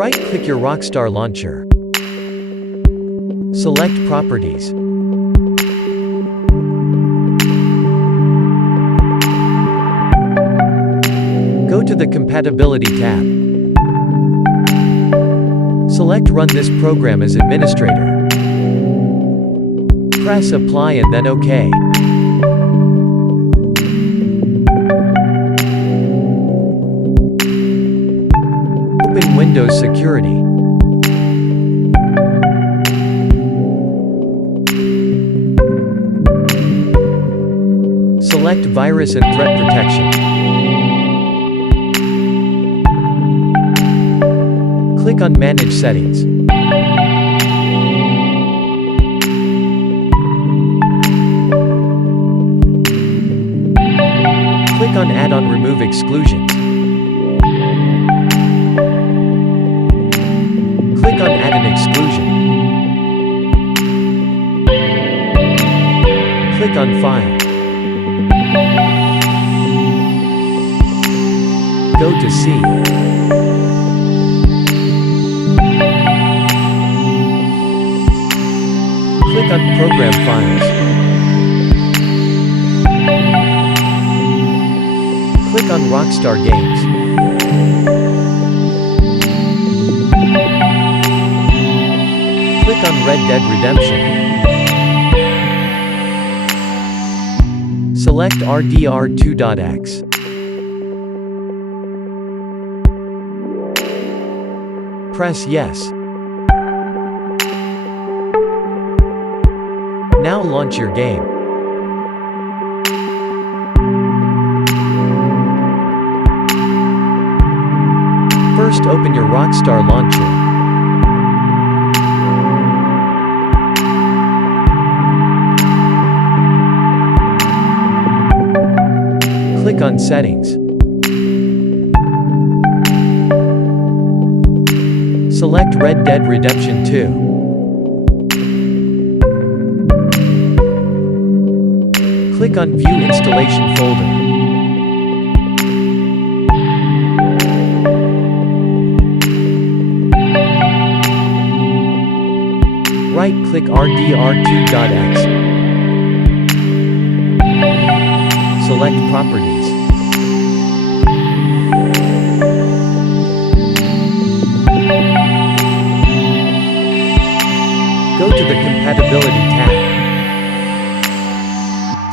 Right-click your Rockstar launcher. Select Properties. Go to the Compatibility tab. Select Run this program as administrator. Press Apply and then OK. Open Windows Security. Select Virus and Threat Protection. Click on Manage Settings. Click on Add-on Remove Exclusions. Click on Add an exclusion. Click on File. Go to C. Click on Program Files. Click on Rockstar Games. Click on Red Dead Redemption. Select RDR2.x. Press Yes. Now launch your game. First open your Rockstar launcher. Click on Settings. Select Red Dead Redemption 2. Click on View Installation folder. Right-click RDR2.x. Select Properties. Go to the Compatibility tab.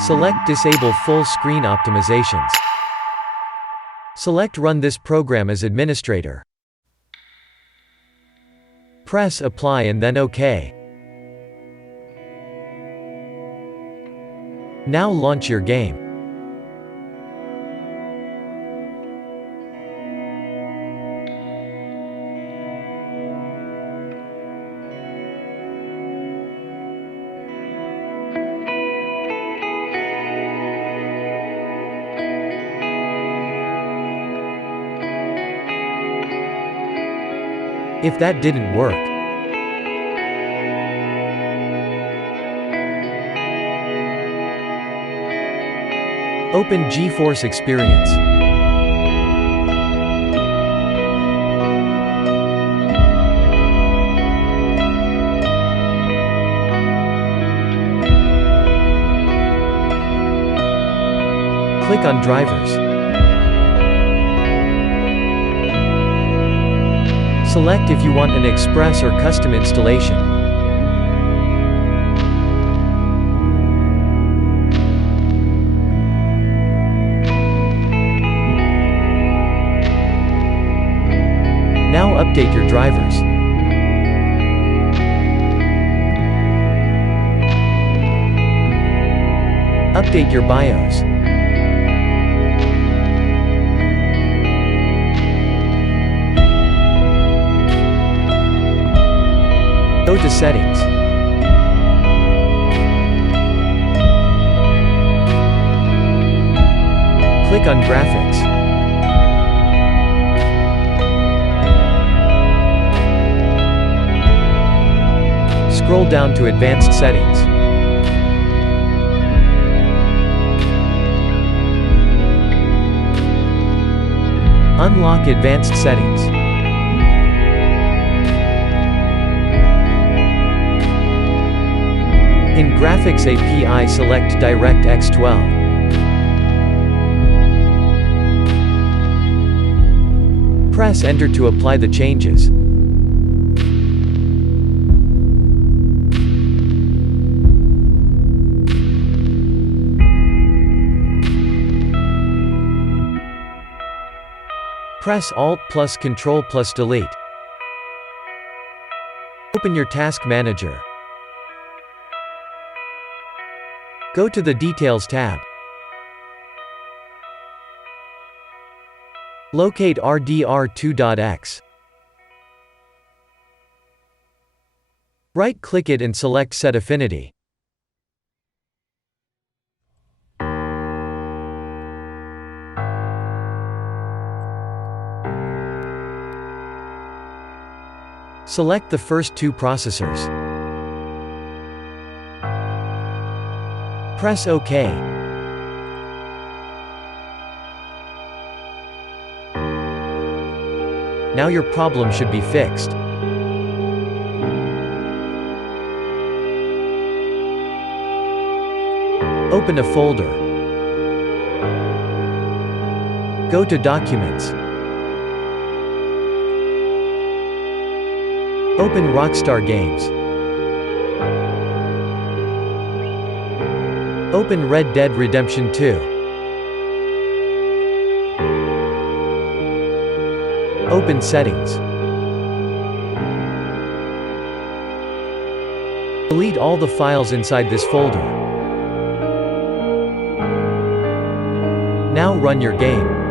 Select Disable Full Screen Optimizations. Select Run this program as administrator. Press Apply and then OK. Now launch your game. If that didn't work, open GeForce Experience. Click on Drivers. Select if you want an express or custom installation. Now update your drivers. Update your BIOS. Go to Settings. Click on Graphics. Scroll down to Advanced Settings. Unlock Advanced Settings. In Graphics API select DirectX 12. Press Enter to apply the changes. Press Alt plus Control plus Delete. Open your Task Manager. Go to the Details tab. Locate RDR2.x. Right-click it and select Set Affinity. Select the first two processors. Press OK. Now your problem should be fixed. Open a folder. Go to Documents. Open Rockstar Games. Open Red Dead Redemption 2. Open Settings. Delete all the files inside this folder. Now run your game.